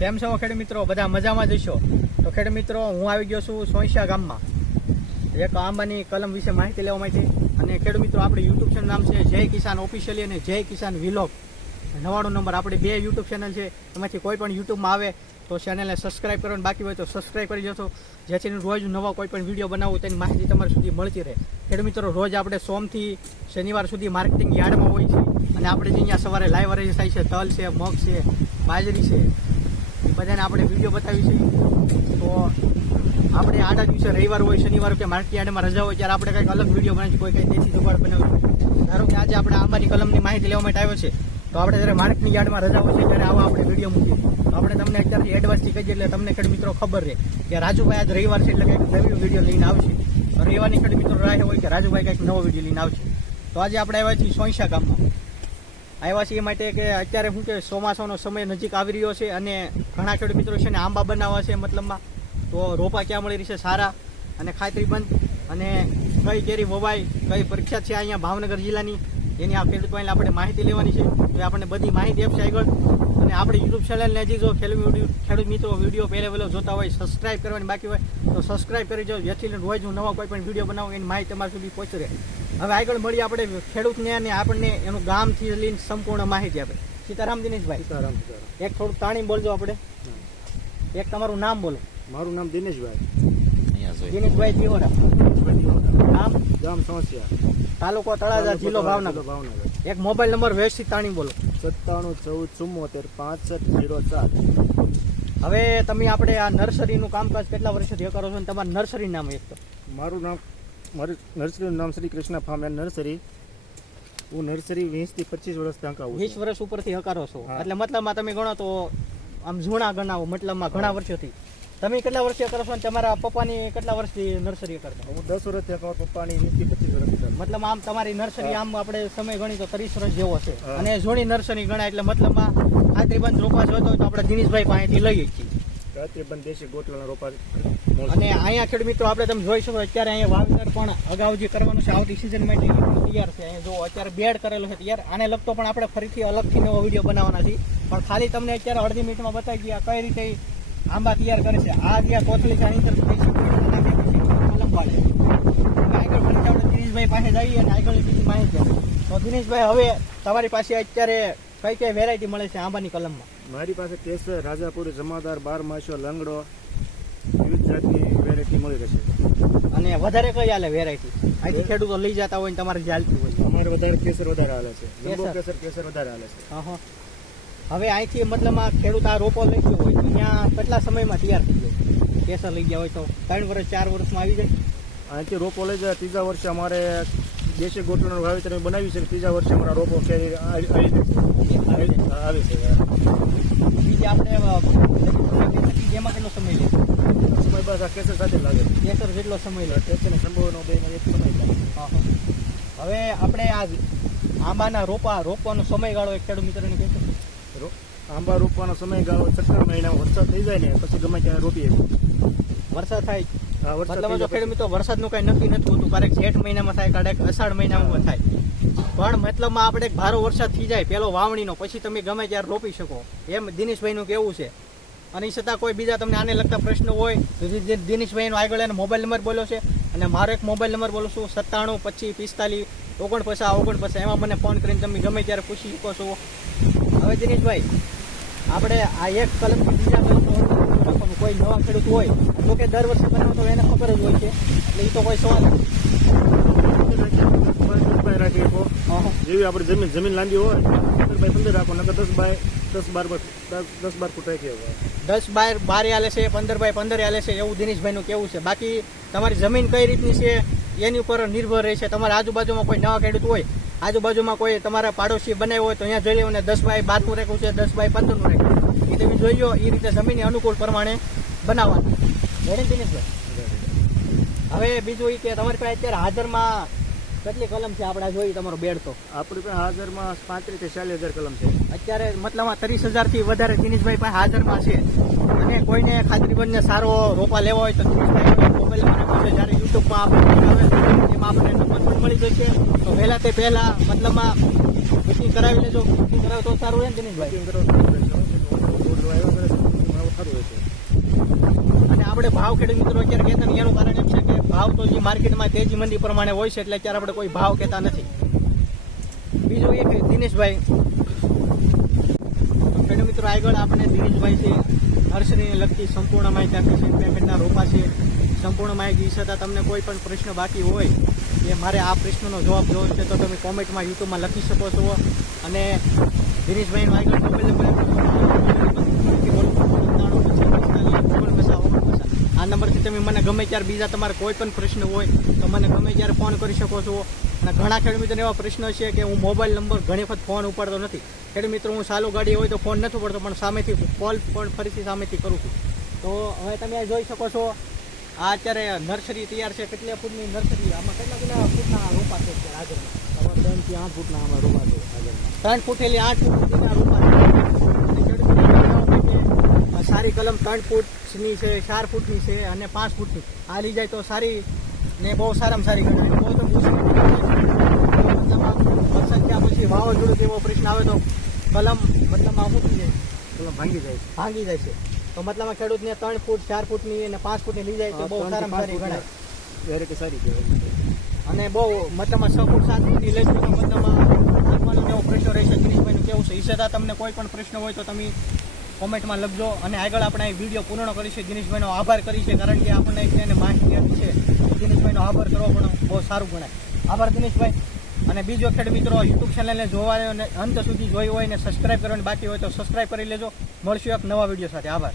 કેમ છો ખેડૂત મિત્રો? બધા મજામાં જ હશો. તો ખેડૂત મિત્રો, હું આવી ગયો છું સોંશિયા ગામમાં એક આંબાની કલમ વિશે માહિતી લેવા માટે. અને ખેડૂત મિત્રો, આપણે યુટ્યુબ ચેનલ નામ છે જય કિસાન ઓફિશિયલી અને જય કિસાન વિલોગ 99 નંબર. આપણે બે યુટ્યુબ ચેનલ છે, એમાંથી કોઈ પણ યુટ્યુબમાં આવે તો ચેનલને સબસ્ક્રાઈબ કરવાનું બાકી હોય તો સબસ્ક્રાઈબ કરી જશો, જેથી રોજ નવા કોઈ પણ વિડીયો બનાવું તેની માહિતી તમારા સુધી મળતી રહે. ખેડૂત મિત્રો, રોજ આપણે સોમથી શનિવાર સુધી માર્કેટિંગ યાર્ડમાં હોય છે અને આપણે જે અહીંયા સવારે લાઈવ અરેન્જ થાય છે, તલ છે, મગ છે, બાજરી છે, એ બધાને આપણે વિડીયો બતાવી છે. તો આપણે આડા દિવસે રવિવાર હોય, શનિવાર કે માર્કેટ યાર્ડમાં રજા હોય ત્યારે આપણે કંઈક અલગ વિડીયો બનાવીશું, કોઈ કંઈ દેશી જુગાડ બનાવ્યું. ધારો કે આજે આપણે આંબાની કલમની માહિતી લેવા માટે આવ્યો છે, તો આપણે જ્યારે માર્કેટની યાર્ડમાં રજા હોય છે ત્યારે આવા આપણે વિડીયો મૂકીએ. તો આપણે તમને અત્યારથી એડવાન્સથી કહીએ એટલે તમને ખેડૂત મિત્રો ખબર રહે કે રાજુભાઈ આજ રવિવાર છે એટલે કંઈક નવી વિડીયો લઈને આવશે. રવિવારની ખેડૂત મિત્રો રાહ હોય કે રાજુભાઈ કંઈક નવો વિડીયો લઈને આવશે. તો આજે આપણે આવ્યા છીએ સોંશિયા ગામમાં. આવ્યા છીએ એ માટે કે અત્યારે શું કે ચોમાસાનો સમય નજીક આવી રહ્યો છે અને ઘણા ખેડૂત મિત્રો છે ને આંબા બનાવવા છે મતલબમાં. તો રોપા ક્યાં મળી રહેશે સારા અને ખાતરીબંધ, અને કઈ કેરી વવાય, કઈ પરીક્ષા છે અહીંયા ભાવનગર જિલ્લાની, એની આ ખેડૂત પાસે આપણે માહિતી લેવાની છે. તો આપણને બધી માહિતી આપશે આગળ. અને આપણે યુટ્યુબ ચેનલને હજી જો ખેડૂત મિત્રો વિડીયો પહેલે જોતા હોય, સબસ્ક્રાઈબ કરવાની બાકી હોય તો સબસ્ક્રાઈબ કરી જાઓ, જેથી રોજ હું નવા કોઈ પણ વિડીયો બનાવું એની માહિતી તમારા સુધી પહોંચી રહે. હવે આગળ મળીએ આપણે ખેડૂતને અને આપણને એનું ગામથી લઈને સંપૂર્ણ માહિતી આપે. સીતારામ દિનેશભાઈ. સીતારામ. એક થોડુંક તાણી બોલજો આપણે. એક તમારું નામ બોલો. મારું નામ દિનેશભાઈ. દિનેશભાઈ દિહોરા. નામ? ગામ સોંશિયા, તાલુકો તળાજા, જિલ્લો ભાવનગર. એક મોબાઈલ નંબર વ્યવસ્થિત તાણી બોલો. 9714740504. હવે તમે આપણે આ નર્સરીનું કામકાજ કેટલા વર્ષથી કરો છો અને તમારું નર્સરી નામ એક તો? મારું નર્સરીનું નામ Shri Krishna farm and nursery. હું નર્સરી 20 થી 25 વર્ષથી હકાવું. 20 વર્ષ ઉપરથી હકારો છો એટલે મતલબમાં તમે ગણો તો આમ જૂના ગણાવો મતલબમાં ઘણા વર્ષોથી. તમે કેટલા વર્ષથી કરો છો અને તમારા પપ્પાની કેટલા વર્ષથી નર્સરી કરતા? હું 10 વર્ષથી હકાવું, પપ્પાની 20 થી 25 વર્ષથી. મતલબ આમ તમારી નર્સરી આમ આપણે સમય ગણી તો 30 વર્ષ જેવો છે અને જૂની નર્સરી ગણાય એટલે મતલબમાં ખાતરીબંધ રોપા જોતો હોય તો આપણે દિનેશભાઈ પાસેથી લઈએ છીએ. ખાતરીબંધ દેશી ગોટલાના રોપા. અને અહીંયા ખેડૂત મિત્રો આપણે તમે જોઈ શકો અત્યારે અહીંયા વાવેતર પણ અગાઉ જે કરવાનું છે આવતી સિઝન માટે એ પણ તૈયાર છે. અહીંયા જો અત્યારે બેડ કરેલો છે તૈયાર. આને લગતો પણ આપણે ફરીથી અલગથી નવો વિડીયો બનાવવાના છે, પણ ખાલી તમને અત્યારે અડધી મિનિટમાં બતાવી ગયા કઈ રીતે આંબા તૈયાર કરે છે. આ જે કોથળી છે આની અંદર લંબાડે. આગળ ફરીથી આપણે દિનેશભાઈ પાસે જઈએ અને આગળની બીજી માહિતી આપે. તો દિનેશભાઈ, હવે તમારી પાસે અત્યારે કઈ કઈ વેરાયટી મળે છે આંબાની કલમમાં? મારી પાસે કેસર, રાજાપુરી, જમાદાર, બારમાસ્યો, લંગડો, વિવિધ જાતની વેરાયટી મળી રહેશે. અને વધારે કઈ હાલે વેરાયટી? અહીંથી ખેડૂતો લઈ જતા હોય ને તમારે જે હાલતી હોય? અમારે વધારે કેસર વધારે હાલે છે. કેસર વધારે હાલે છે. હવે અહીંથી મતલબમાં ખેડૂત આ રોપો લઈ ગયો હોય ત્યાં કેટલા સમયમાં તૈયાર થઈ જાય? કેસર લઈ ગયા હોય તો 3 વર્ષ 4 વર્ષમાં આવી જાય? અહીંથી રોપો લઈ જાય ત્રીજા વર્ષે અમારે દેશી ગોટલાનું વાવેતર બનાવી છે. ત્રીજા વર્ષે અમારા રોપો કેરી આવી છે. બીજી આપણે એમાં કેટલો સમય લે? સમય બસ આ કેસર સાથે લાગે. કેસર જેટલો સમય લે? કેસરને સંભવનો બે એક બનાવી જાય. હવે આપણે આ આંબાના રોપવાનો સમયગાળો એક ખેડૂત મિત્રને કહેશો? આંબા રોપવાનો સમયગાળો 17 મહિનામાં વરસાદ થઈ જાય ને પછી ગમે ત્યારે રોપીએ. વરસાદ થાય મતલબ જો ખેડૂત મિત્રો વરસાદનું કઈ નક્કી નથી હોતું, ક્યારેક જેઠ મહિનામાં થાય, ક્યારેક અષાઢ મહિનામાં થાય, પણ મતલબમાં આપણે ભારો વરસાદ થઈ જાય પેલો વાવણીનો પછી તમે ગમે ત્યારે રોપી શકો એમ દિનેશભાઈનું કેવું છે. અને એ છતાં કોઈ બીજા તમને આને લગતા પ્રશ્ન હોય તો દિનેશભાઈનો આગળ એનો મોબાઈલ નંબર બોલ્યો છે અને મારો એક મોબાઈલ નંબર બોલું છું 97 25 45 49 એમાં મને ફોન કરીને તમે ગમે ત્યારે પૂછી શકો છો. હવે દિનેશભાઈ, આપણે આ એક કલમથી બીજા કલમ રાખવાનું કોઈ નવા ખેડૂત હોય તો કે દર વર્ષે બનાવો તો એને ખબર જ હોય છે એટલે એ તો કોઈ સવાલ નથી. રાખી શકો જેવી આપણે જમીન લાંબી હોય 15 રાખો, નકર 10 બાય 12 ફૂટ રાખી શકો. 10 બાય 12 હાલે છે, 15 બાય 15 હાલે છે, એવું દિનેશભાઈનું કેવું છે. બાકી તમારી જમીન કઈ રીતની છે એની ઉપર નિર્ભર રહે છે. તમારા આજુબાજુમાં કોઈ નવા ખેડૂત હોય, આજુબાજુમાં કોઈ તમારા પાડોશી બનાવ્યો હોય તો અહીંયા જોઈ લેવું ને 10 બાય 12નું રેખું છે, 10 બાય 15નું રેખું એ તમે જોઈ લો. એ રીતે જમીનની અનુકૂળ પ્રમાણે બનાવવાનું. રેડી દિનેશભાઈ? હવે બીજું એ કે તમારી પાસે અત્યારે હાજરમાં કેટલી કલમ છે? આપણે જોઈ તમારો બેડ તો આપણી પાસે હાજરમાં 35 થી 40,000 કલમ છે અત્યારે. મતલબમાં 30,000થી વધારે દિનેશભાઈ પાસે હાજરમાં છે. અને કોઈને ખાતરીબંધને સારો રોપા લેવા હોય તો દિનેશભાઈ મોબાઈલ નંબર છે, જ્યારે યુટ્યુબમાં આપણે આવે એમાં આપણને નંબર પણ મળી જશે. તો પહેલાં તે પહેલાં મતલબમાં બુકિંગ કરાવી લેજો. બુકિંગ કરાવે તો સારું રહે ને દિનેશભાઈ? બુકિંગ કરો આપણે ભાવ ખેડૂત મિત્રો અત્યારે કહેતા નથી એનું કારણ એમ છે કે ભાવ તો જે માર્કેટમાં તેજી મંદી પ્રમાણે હોય છે એટલે અત્યારે આપણે કોઈ ભાવ કહેતા નથી. બીજું એ કે દિનેશભાઈ, તો ખેડૂત મિત્રો આગળ આપણે દિનેશભાઈ છે નર્સરીને લગતી સંપૂર્ણ માહિતી આપી છે. પેકેટના રોપા છે સંપૂર્ણ માહિતી છતાં તમને કોઈ પણ પ્રશ્ન બાકી હોય કે મારે આ પ્રશ્નનો જવાબ જોવો છે તો તમે કોમેન્ટમાં યુટ્યુબમાં લખી શકો છો. અને દિનેશભાઈનો આગળ મોબાઈલ નંબર આ નંબરથી તમે મને ગમે ત્યારે બીજા તમારે કોઈ પણ પ્રશ્ન હોય તો મને ગમે ત્યારે ફોન કરી શકો છો. અને ઘણા ખેડૂત મિત્રોને એવા પ્રશ્ન છે કે હું મોબાઈલ નંબર ઘણી વખત ફોન ઉપાડતો નથી. ખેડૂત મિત્રો હું ચાલુ ગાડી હોય તો ફોન નથી ઉપાડતો પણ સામેથી કોલ પણ ફરીથી સામેથી કરું છું. તો હવે તમે આ જોઈ શકો છો આ અત્યારે નર્સરી તૈયાર છે. કેટલા ફૂટની નર્સરી, આમાં કેટલા ફૂટના રોપા છે અત્યારે આગળમાં? 3 થી 8 ફૂટના આમાં રોપા છે આગળમાં. 3 ફૂટ એટલે 8 ફૂટ સુધીના રોપા છે. અને ખેડૂત મિત્રો સારી કલમ 3 ફૂટની છે, 4 ફૂટની છે અને 5 ફૂટની આ લઈ જાય તો સારી ને બહુ સારામાં સારી ગણાય. બહુ તો વરસાદ થયા પછી વાવાઝોડું જેવો પ્રશ્ન આવે તો કલમ મતલબમાં શું થઈ જાય? કલમ ભાંગી જાય છે. ભાંગી જાય છે. તો મતલબમાં ખેડૂતને 3 ફૂટ 4 ફૂટની અને 5 ફૂટની લઈ જાય તો બહુ સારામાં સારી ગણાય. વેરાયટી સારી કહેવાય. અને બહુ મતલબમાં 6 ફૂટ 7 ફૂટની લઈ તો મતલબમાં આગવાનો કેવો પ્રશ્ન રહેશે દિનેશભાઈનું કેવું છે. એ છતાં તમને કોઈ પણ પ્રશ્ન હોય તો તમે કોમેન્ટમાં લખજો. અને આગળ આપણે આ વિડીયો પૂર્ણ કરીશું. દિનેશભાઈનો આભાર કરી છે કારણ કે આપણને એને માહિતી આપી છે. દિનેશભાઈનો આભાર કરવો પણ બહુ સારું ગણાય. આભાર દિનેશભાઈ. અને બીજો ખેડૂત મિત્રો યુટ્યુબ ચેનલને જોવા અને અંત સુધી જોઈ હોય ને સબસ્ક્રાઈબ કરવાની બાકી હોય તો સબસ્ક્રાઈબ કરી લેજો. મળશું એક નવા વિડીયો સાથે. આભાર.